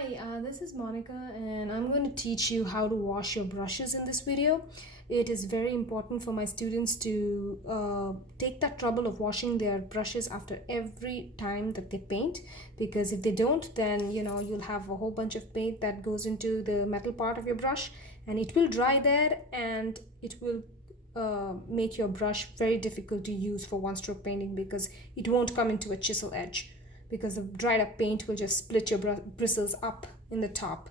Hi, this is Monica, and I'm going to teach you how to wash your brushes in this video. It is very important for my students to take that trouble of washing their brushes after every time that they paint, because if they don't, then you'll have a whole bunch of paint that goes into the metal part of your brush, and it will dry there, and it will make your brush very difficult to use for one stroke painting because it won't come into a chisel edge, because the dried up paint will just split your bristles up in the top.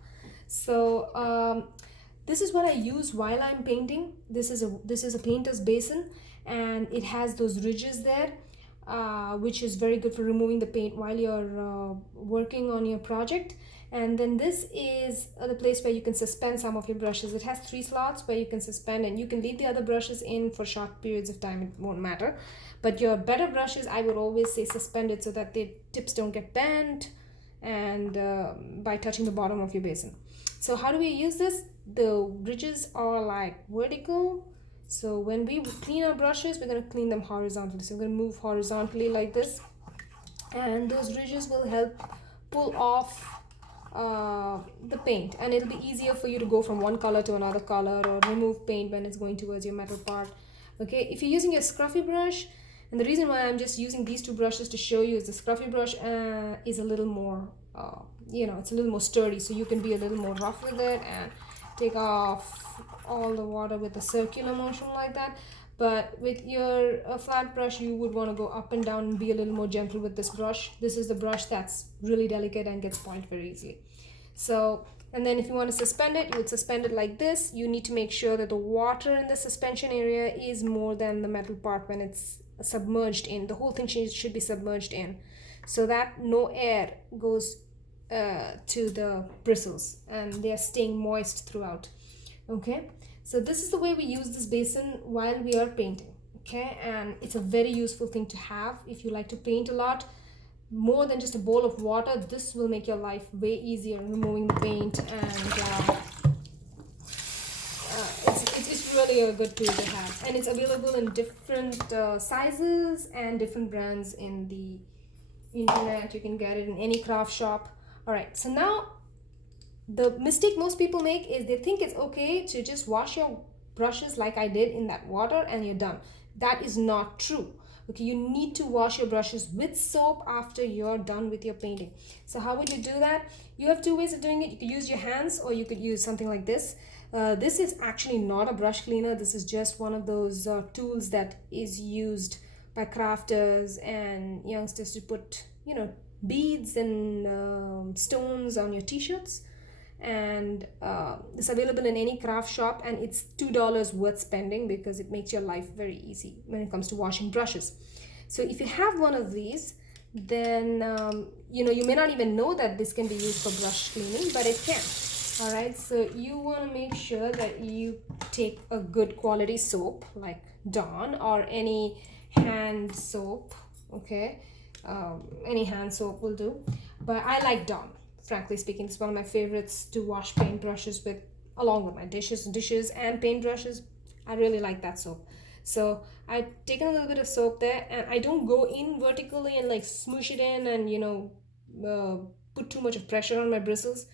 So this is what I use while I'm painting. This is a painter's basin, and it has those ridges there, which is very good for removing the paint while you're working on your project. And then this is the place where you can suspend some of your brushes. It has 3 slots where you can suspend, and you can leave the other brushes in for short periods of time. It won't matter. But your better brushes, I would always say suspended so that the tips don't get bent and by touching the bottom of your basin. So how do we use this? The ridges are like vertical. So when we clean our brushes, we're going to clean them horizontally. So we're going to move horizontally like this. And those ridges will help pull off the paint, and it'll be easier for you to go from one color to another color or remove paint when it's going towards your metal part. Okay, if you're using your scruffy brush, and the reason why I'm just using these two brushes to show you is the scruffy brush is a little more it's a little more sturdy, so you can be a little more rough with it and take off all the water with a circular motion like that. But with your flat brush, you would want to go up and down and be a little more gentle with this brush. This is the brush that's really delicate and gets spoiled very easily. So, and then if you want to suspend it, you would suspend it like this. You need to make sure that the water in the suspension area is more than the metal part when it's submerged in. The whole thing should be submerged in, so that no air goes to the bristles and they are staying moist throughout. Okay, so this is the way we use this basin while we are painting. Okay, and it's a very useful thing to have if you like to paint a lot. More than just a bowl of water, this will make your life way easier in removing the paint, and it's really a good tool to have, and it's available in different sizes and different brands in the internet. You can get it in any craft shop. All right, so now the mistake most people make is they think it's okay to just wash your brushes like I did in that water and you're done. That is not true. Okay, you need to wash your brushes with soap after you're done with your painting. So how would you do that? You have 2 ways of doing it. You could use your hands, or you could use something like this. This is actually not a brush cleaner. This is just one of those tools that is used by crafters and youngsters to put beads and stones on your t-shirts. And it's available in any craft shop, and it's $2 worth spending because it makes your life very easy when it comes to washing brushes. So if you have one of these, then you may not even know that this can be used for brush cleaning, but it can. All right, so you want to make sure that you take a good quality soap like Dawn or any hand soap. Okay, any hand soap will do, but I like Dawn. Frankly speaking, it's one of my favorites to wash paint brushes with, along with my dishes and paint brushes. I really like that soap. So I've taken a little bit of soap there, and I don't go in vertically and like smoosh it in and put too much of pressure on my bristles.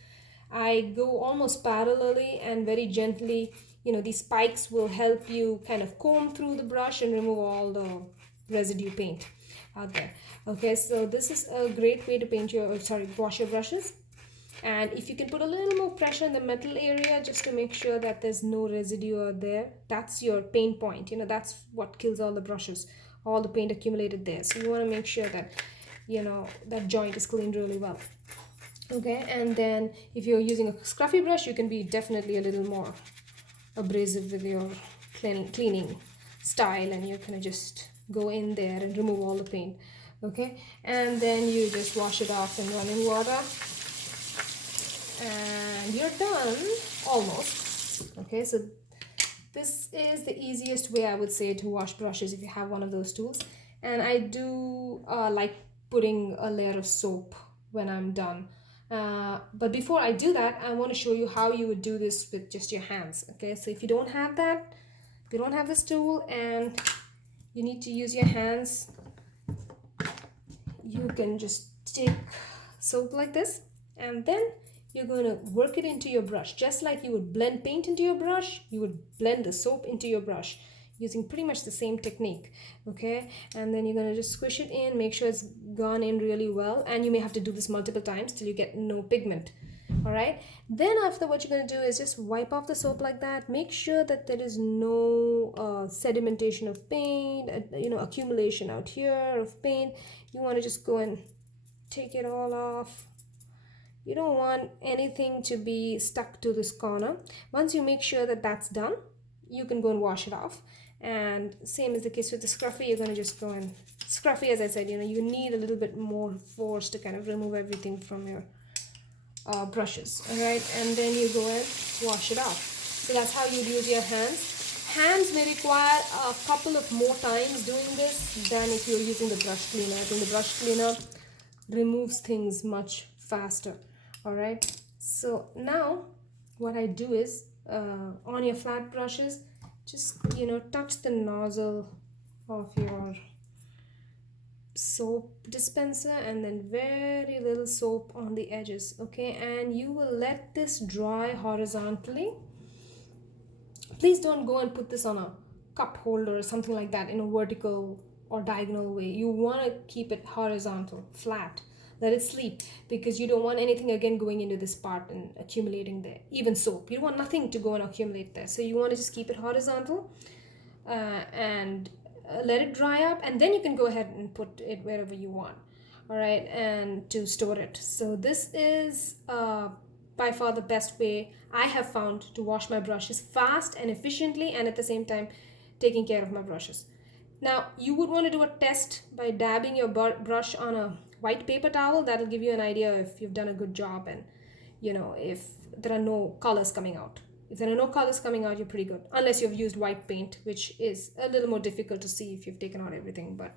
I go almost parallelly and very gently. These spikes will help you kind of comb through the brush and remove all the residue paint out there. Okay, so this is a great way to wash your brushes. And if you can put a little more pressure in the metal area just to make sure that there's no residue out there, that's your pain point. That's what kills all the brushes, all the paint accumulated there. So you want to make sure that that joint is cleaned really well. Okay, and then if you're using a scruffy brush, you can be definitely a little more abrasive with your cleaning style, and you're gonna just go in there and remove all the paint. Okay, and then you just wash it off in running water, and you're done almost. Okay, so this is the easiest way, I would say, to wash brushes if you have one of those tools. And I do like putting a layer of soap when I'm done. But before I do that, I want to show you how you would do this with just your hands. Okay, so if you don't have that, if you don't have this tool and you need to use your hands, you can just take soap like this, and then you're going to work it into your brush. Just like you would blend paint into your brush, you would blend the soap into your brush using pretty much the same technique. Okay, and then you're going to just squish it in, make sure it's gone in really well, and you may have to do this multiple times till you get no pigment. All right, then after, what you're going to do is just wipe off the soap like that. Make sure that there is no sedimentation of paint, accumulation out here of paint. You want to just go and take it all off. You don't want anything to be stuck to this corner. Once you make sure that that's done, you can go and wash it off. And same is the case with the scruffy. You're going to just go and scruffy, as I said, you need a little bit more force to kind of remove everything from your brushes. All right, and then you go and wash it off. So that's how you use your hands. Hands may require a couple of more times doing this than if you're using the brush cleaner. I think the brush cleaner removes things much faster. All right, so now what I do is on your flat brushes, just touch the nozzle of your soap dispenser and then very little soap on the edges. Okay, and you will let this dry horizontally. Please don't go and put this on a cup holder or something like that in a vertical or diagonal way. You want to keep it horizontal, flat. Let it sleep, because you don't want anything again going into this part and accumulating there. Even soap, you don't want nothing to go and accumulate there. So you want to just keep it horizontal and let it dry up, and then you can go ahead and put it wherever you want. All right, and to store it. So this is by far the best way I have found to wash my brushes fast and efficiently, and at the same time taking care of my brushes. Now you would want to do a test by dabbing your brush on a white paper towel. That'll give you an idea if you've done a good job, and if there are no colors coming out. If there are no colors coming out, you're pretty good, unless you've used white paint, which is a little more difficult to see if you've taken out everything. But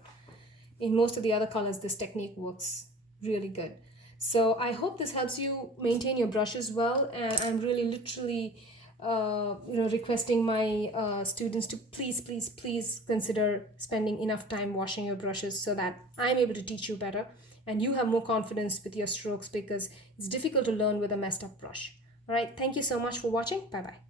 in most of the other colors, this technique works really good. So I hope this helps you maintain your brushes well, and I'm really literally requesting my students to please consider spending enough time washing your brushes so that I'm able to teach you better and you have more confidence with your strokes, because it's difficult to learn with a messed up brush. All right, thank you so much for watching. Bye bye.